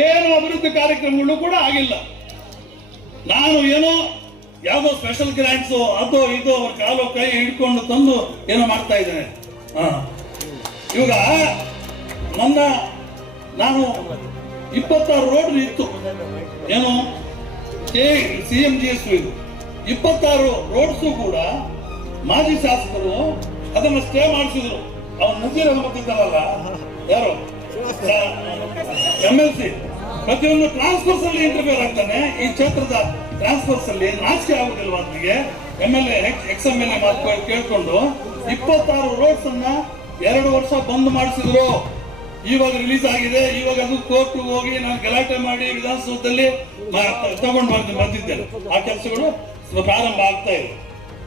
ಏನು ಅಭಿವೃದ್ಧಿ ಕಾರ್ಯಕ್ರಮಗಳು ಕೂಡ ಆಗಿಲ್ಲ. ನಾನು ಏನೋ ಯಾವುದೋ ಸ್ಪೆಷಲ್ ಗ್ರಾಂಟ್ಸ್ ಅದು ಇದು ಅವ್ರ ಕಾಲು ಕೈ ಹಿಡ್ಕೊಂಡು ತಂದು ಏನೋ ಮಾಡ್ತಾ ಇದ್ದೇನೆ. ಇವಾಗ ನನ್ನ ನಾನು ಇಪ್ಪತ್ತಾರು ರೋಡ್ ಇತ್ತು. ಏನು? ಸಿ ಎಂ ಜಿ ಎಸ್ ಇದು. ಇಪ್ಪತ್ತಾರು ರೋಡ್ಸು ಕೂಡ ಮಾಜಿ ಶಾಸಕರು ಅದನ್ನು ಸ್ಟೇ ಮಾಡಿಸಿದ್ರು. ಅವನು ಮುಂದಿನ ಅಹಮದ್ ಯಾರು? ಎಂ ಎಲ್ ಸಿ ಪ್ರತಿಯೊಂದು ಟ್ರಾನ್ಸ್ಫರ್ಸ್ ಅಲ್ಲಿ ಇಂಟರ್ಫಿಯರ್ ಆಗ್ತಾನೆ. ಈ ಕ್ಷೇತ್ರದ ಟ್ರಾನ್ಸ್ಫರ್ಸ್ ಅಲ್ಲಿ ನಾಚಿಕೆ ಆಗುದಿಲ್ವಾ ಅವನಿಗೆ M L ex M L A ಮಾತು ಕೇಳ್ಕೊಂಡು ಇಪ್ಪತ್ತಾರು ರೋಡ್ಸ್ ಅನ್ನ ಎರಡು ವರ್ಷ ಬಂದ್ ಮಾಡಿಸಿದ್ರು. ಇವಾಗ ರಿಲೀಸ್ ಆಗಿದೆ. ಇವಾಗ ಅದು ಕೋರ್ಟ್ ಹೋಗಿ ನಾನು ಗಲಾಟೆ ಮಾಡಿ ವಿಧಾನಸೌಧದಲ್ಲಿ ತಗೊಂಡು ಬಂದು ಬಂದಿದ್ದೇನೆ. ಆ ಕೆಲಸಗಳು ಪ್ರಾರಂಭ ಆಗ್ತಾ ಇದೆ.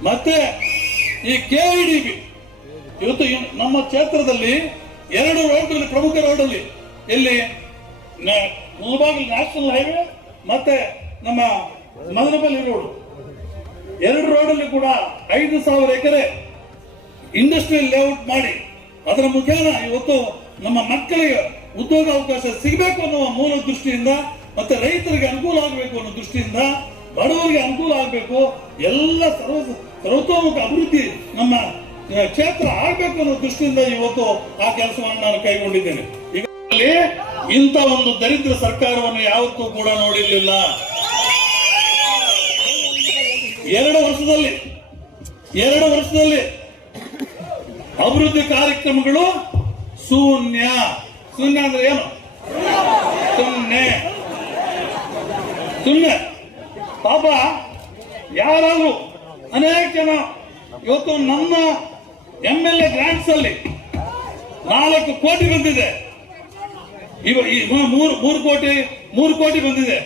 ಮತ್ತೆ ಈ ಕೆ ಬಿ ಇವತ್ತು ನಮ್ಮ ಕ್ಷೇತ್ರದಲ್ಲಿ ಎರಡು ರೋಡ್ ಪ್ರಮುಖ ರೋಡ್ ಅಲ್ಲಿ. ಎಲ್ಲಿ? ಮುಳಬಾಗಿಲು ನ್ಯಾಷನಲ್ ಹೈವೇ ಮತ್ತೆ ನಮ್ಮ ಮದನಪಲ್ಲಿ ರೋಡ್ ಎರಡು ರೋಡ್ ಅಲ್ಲಿ ಕೂಡ ಐದು ಸಾವಿರ ಎಕರೆ ಇಂಡಸ್ಟ್ರಿಯಲ್ ಲೇಔಟ್ ಮಾಡಿ ಅದರ ಮುಖೇನ ಇವತ್ತು ನಮ್ಮ ಮಕ್ಕಳಿಗೆ ಉದ್ಯೋಗ ಅವಕಾಶ ಸಿಗಬೇಕು ಅನ್ನುವ ಮೂಲ ದೃಷ್ಟಿಯಿಂದ ಮತ್ತೆ ರೈತರಿಗೆ ಅನುಕೂಲ ಆಗಬೇಕು ಅನ್ನೋ ದೃಷ್ಟಿಯಿಂದ ಬಡವರಿಗೆ ಅನುಕೂಲ ಆಗಬೇಕು, ಎಲ್ಲ ಸರ್ವ ಸರ್ವತೋಮುಖ ಅಭಿವೃದ್ಧಿ ನಮ್ಮ ಕ್ಷೇತ್ರ ಆಗಬೇಕು ಅನ್ನೋ ದೃಷ್ಟಿಯಿಂದ ಇವತ್ತು ಆ ಕೆಲಸವನ್ನು ನಾನು ಕೈಗೊಂಡಿದ್ದೇನೆ. ಈಗ ಅಲ್ಲಿ ಇಂಥ ಒಂದು ದರಿದ್ರ ಸರ್ಕಾರವನ್ನು ಯಾವತ್ತೂ ಕೂಡ ನೋಡಿರಲಿಲ್ಲ. ಎರಡು ವರ್ಷದಲ್ಲಿ ಎರಡು ವರ್ಷದಲ್ಲಿ ಅಭಿವೃದ್ಧಿ ಕಾರ್ಯಕ್ರಮಗಳು ಶೂನ್ಯ. ಶೂನ್ಯ ಅಂದ್ರೆ ಏನು? ಸೊನ್ನೆ ಸುಮ್ಮನೆ ಪಾಪ ಯಾರಾದ್ರೂ ಅನೇಕ ಜನ ಇವತ್ತು ನಮ್ಮ ಎಂ ಎಲ್ ಎ ಗ್ರಾಂಟ್ಸ್ ಅಲ್ಲಿ ನಾಲ್ಕು ಕೋಟಿ ಬಂದಿದೆ. ಇವ ಮೂರು ಮೂರು ಕೋಟಿ ಮೂರು ಕೋಟಿ ಬಂದಿದೆ.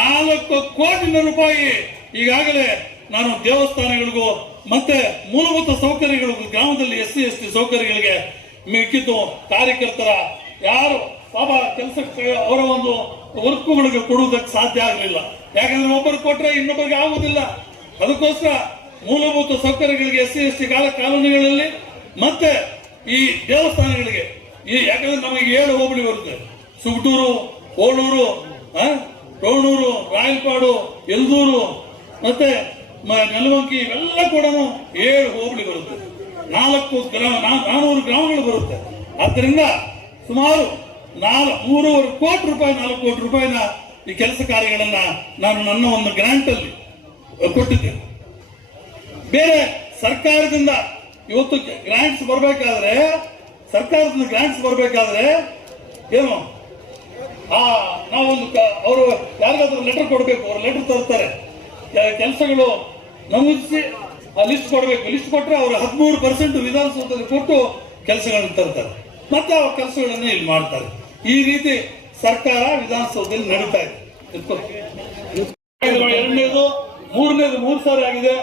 ನಾಲ್ಕು ಕೋಟಿ ರೂಪಾಯಿ ಈಗಾಗಲೇ ನಾನು ದೇವಸ್ಥಾನಗಳಿಗೂ ಮತ್ತೆ ಮೂಲಭೂತ ಸೌಕರ್ಯಗಳಿಗೂ ಗ್ರಾಮದಲ್ಲಿ ಎಸ್ ಸಿ, ಎಸ್ ಟಿ ಸೌಕರ್ಯಗಳಿಗೆ ಮಿಕ್ಕಿದ್ದು ಕಾರ್ಯಕರ್ತರ ಯಾರು ಪಾಪ ಕೆಲಸಕ್ಕೆ ಅವರ ಒಂದು ವರ್ಕುಗಳಿಗೆ ಕೊಡುವುದಕ್ಕೆ ಸಾಧ್ಯ ಆಗಲಿಲ್ಲ. ಯಾಕಂದ್ರೆ ಒಬ್ಬರು ಕೊಟ್ಟರೆ ಇನ್ನೊಬ್ಬರಿಗೆ ಆಗುವುದಿಲ್ಲ. ಅದಕ್ಕೋಸ್ಕರ ಮೂಲಭೂತ ಸೌಕರ್ಯಗಳಿಗೆ ಎಸ್ ಸಿ, ಎಸ್ ಟಿ ಕಾಲ ಕಾಲೋನಿಗಳಲ್ಲಿ ಮತ್ತೆ ಈ ದೇವಸ್ಥಾನಗಳಿಗೆ ಈ ಯಾಕಂದ್ರೆ ನಮಗೆ ಏಳು ಹೋಬಳಿ ಬರುತ್ತೆ. ಸುಗಟೂರು ಓಳೂರು ಟೋಣೂರು ರಾಯಲ್ಪಾಡು, ಎಲ್ದೂರು, ಮತ್ತೆ ನೆಲವಂಕಿ ಇವೆಲ್ಲ ಕೂಡ ಏಳು ಹೋಬಳಿ ಬರುತ್ತೆ. ನಾಲ್ಕು ಗ್ರಾಮ ನಾನೂರು ಗ್ರಾಮಗಳು ಬರುತ್ತೆ. ಆದ್ದರಿಂದ ಸುಮಾರು ನಾಲ್, ಮೂರುವರೆ ಕೋಟಿ ರೂಪಾಯಿ, ನಾಲ್ಕು ಕೋಟಿ ರೂಪಾಯಿನ ಈ ಕೆಲಸ ಕಾರ್ಯಗಳನ್ನ ನಾನು ನನ್ನ ಒಂದು ಗ್ರಾಂಟ್ ಅಲ್ಲಿ ಕೊಟ್ಟಿದ್ದೇನೆ. ಬೇರೆ ಸರ್ಕಾರದಿಂದ ಇವತ್ತು ಗ್ರಾಂಟ್ಸ್ ಬರಬೇಕಾದ್ರೆ ಸರ್ಕಾರದಿಂದ ಗ್ರಾಂಟ್ಸ್ ಬರಬೇಕಾದ್ರೆ ಏನು? ಆ, ನಾವೊಂದು ಅವರು ಯಾರಿಗಾದ್ರೂ ಲೆಟರ್ ಕೊಡಬೇಕು, ಅವ್ರು ಲೆಟರ್ ತರ್ತಾರೆ. ಕೆಲಸಗಳು ನಮೂದಿಸಿ, ಆ ಲಿಸ್ಟ್ ಕೊಡಬೇಕು. ಲಿಸ್ಟ್ ಕೊಟ್ಟರೆ ಅವರು ಹದಿಮೂರು ಪರ್ಸೆಂಟ್ ವಿಧಾನಸೌಧದಲ್ಲಿ ಕೊಟ್ಟು ಕೆಲಸಗಳನ್ನು ತರ್ತಾರೆ. ಮತ್ತೆ ಅವ್ರ ಕೆಲಸಗಳನ್ನು ಇಲ್ಲಿ ಮಾಡ್ತಾರೆ. ಈ ರೀತಿ ಸರ್ಕಾರ ವಿಧಾನಸೌಧದಲ್ಲಿ ನಡೀತಾ ಇದೆ. ಎರಡನೇದು, ಮೂರನೇದು ಮೂರು ಸಾರಿ ಆಗಿದೆ.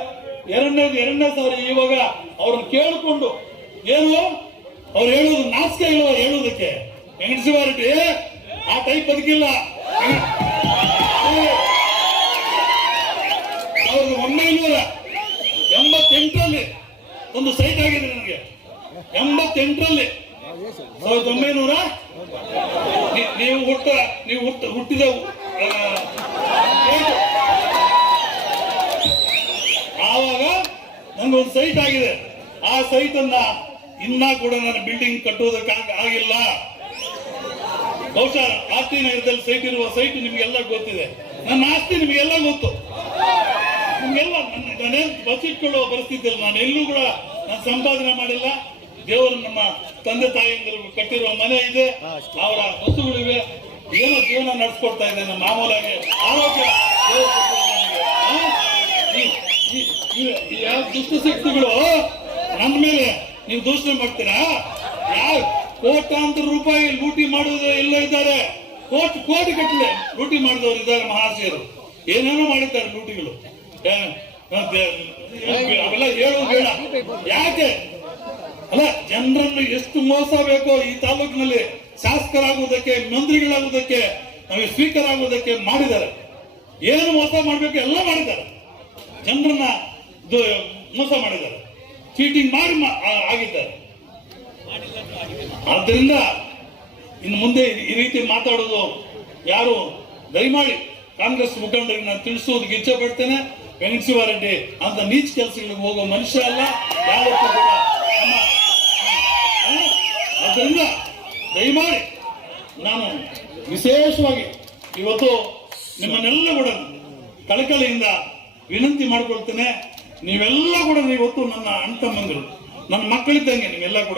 ಎರಡನೇದು ಎರಡನೇ ಸಾರಿ ಇವಾಗ ಅವ್ರನ್ನ ಕೇಳಿಕೊಂಡು, ಏನು? ಅವ್ರು ಹೇಳುವುದು ನಾಸ್ಕ ಇಲ್ಲ ಅವ್ರು ಹೇಳುವುದಕ್ಕೆ? ಮುನ್ಸಿಪಾಲಿಟಿ ಆ ಟೈಪ್ ಬದುಕಿಲ್ಲ. ಸಾವಿರದ ಒಂಬೈನೂರ ಎಂಬತ್ತೆಂಟರಲ್ಲಿ ಒಂದು ಸೈಟ್ ಆಗಿದೆ ನನಗೆ ಎಂಬತ್ತೆಂಟರಲ್ಲಿ. ಸಾವಿರದ ಒಂಬೈನೂರ? ನೀವು ಹುಟ್ಟ ನೀವು ಹುಟ್ಟ ಹುಟ್ಟಿದ ಆ, date. ಆವಾಗ ನಂಗೊಂದು ಸೈಟ್ ಆಗಿದೆ. ಆ ಸೈಟ್ ಅನ್ನ ಇನ್ನ ಕೂಡ ನಾನು ಬಿಲ್ಡಿಂಗ್ ಕಟ್ಟೋದಕ್ಕೆ ಆಗ- ಆಗಿಲ್ಲ ಬಹುಶಃ ಆಸ್ತಿ ನಗರದಲ್ಲಿ ಸೈಟ್ ಇರುವ ಸೈಟ್ ನಿಮ್ಗೆಲ್ಲ ಗೊತ್ತಿದೆ ನನ್ನ ಆಸ್ತಿ ನಿಮಗೆಲ್ಲ ಗೊತ್ತು ನಿಮ್ಗೆಲ್ಲ ನನ್ನ ಬಚ್ಚಿಟ್ಕೊಳ್ಳುವ ಪರಿಸ್ಥಿತಿ ಇಲ್ಲ ನಾನು ಎಲ್ಲೂ ಕೂಡ ನಾನು ಸಂಪಾದನೆ ಮಾಡಿಲ್ಲ ದೇವರು ನಮ್ಮ ತಂದೆ ತಾಯಿಯಿಂದ ಕಟ್ಟಿರುವ ಮನೆ ಇದೆ ಅವರ ವಸ್ತುಗಳಿವೆ ಏನೋ ಜೀವನ ನಡೆಸ್ಕೊಡ್ತಾ ನಮ್ಮ ಮಾಮೂಲಾಗಿ ಆರೋಗ್ಯ ಯಾವ ದುಷ್ಟಶಕ್ತಿಗಳು ನನ್ನ ಮೇಲೆ ನೀವು ದೂಷಣೆ ಮಾಡ್ತೀರಾ? ಯಾವ? ಕೋಟಾಂತರ ರೂಪಾಯಿ ಲೂಟಿ ಮಾಡುವುದು ಎಲ್ಲ ಇದ್ದಾರೆ. ಕೋಟಿ ಕೋಟಿ ಕಟ್ಟಲೆ ಲೂಟಿ ಮಾಡಿದವರು ಇದ್ದಾರೆ ಮಹಾಶಯರು ಏನೇನೋ ಮಾಡಿದ್ದಾರೆ ಲೂಟಿಗಳು. ಅವೆಲ್ಲ ಹೇಳೋದು ಬೇಡ. ಯಾಕೆ? ಅಲ್ಲ, ಜನರನ್ನು ಎಷ್ಟು ಮೋಸ ಬೇಕೋ ಈ ತಾಲೂಕಿನಲ್ಲಿ ಶಾಸಕರಾಗುವುದಕ್ಕೆ, ಮಂತ್ರಿಗಳಾಗುವುದಕ್ಕೆ, ನಮಗೆ ಸ್ಪೀಕರ್ ಆಗುವುದಕ್ಕೆ ಮಾಡಿದ್ದಾರೆ. ಏನು ಮೋಸ ಮಾಡಬೇಕು ಎಲ್ಲ ಮಾಡಿದ್ದಾರೆ. ಜನರನ್ನ ಮೋಸ ಮಾಡಿದ್ದಾರೆ. ಚೀಟಿಂಗ್ ಮಾಡಿ ಆಗಿದ್ದಾರೆ. ಆದ್ದರಿಂದ ಇನ್ನು ಮುಂದೆ ಈ ರೀತಿ ಮಾತಾಡೋದು ಯಾರು? ದಯಮಾಡಿ ಕಾಂಗ್ರೆಸ್ ಮುಖಂಡರಿಗೆ ನಾನು ತಿಳಿಸೋದಕ್ಕೆ ಇಚ್ಛೆ ಪಡ್ತೇನೆ ವೆಂಕಟಶಿವಾರೆಡ್ಡಿ ಅಂತ ನೀಚ ಕೆಲಸಗಳಿಗೆ ಹೋಗೋ ಮನುಷ್ಯ ಅಲ್ಲ, ಯಾವತ್ತೂ ಕೂಡ ಅದರಿಂದ ದಯಮಾಡಿ ನಾನು ವಿಶೇಷವಾಗಿ ಇವತ್ತು ನಿಮ್ಮನ್ನೆಲ್ಲ ಕೂಡ ಕಳಕಳಿಯಿಂದ ವಿನಂತಿ ಮಾಡ್ಕೊಳ್ತೇನೆ. ನೀವೆಲ್ಲ ಕೂಡ ಇವತ್ತು ನನ್ನ ಅಣ್ಣ ತಮ್ಮಂದಿರು. ನನ್ನ ಮಕ್ಕಳಿದ್ದಂಗೆ ನೀವೆಲ್ಲ ಕೂಡ.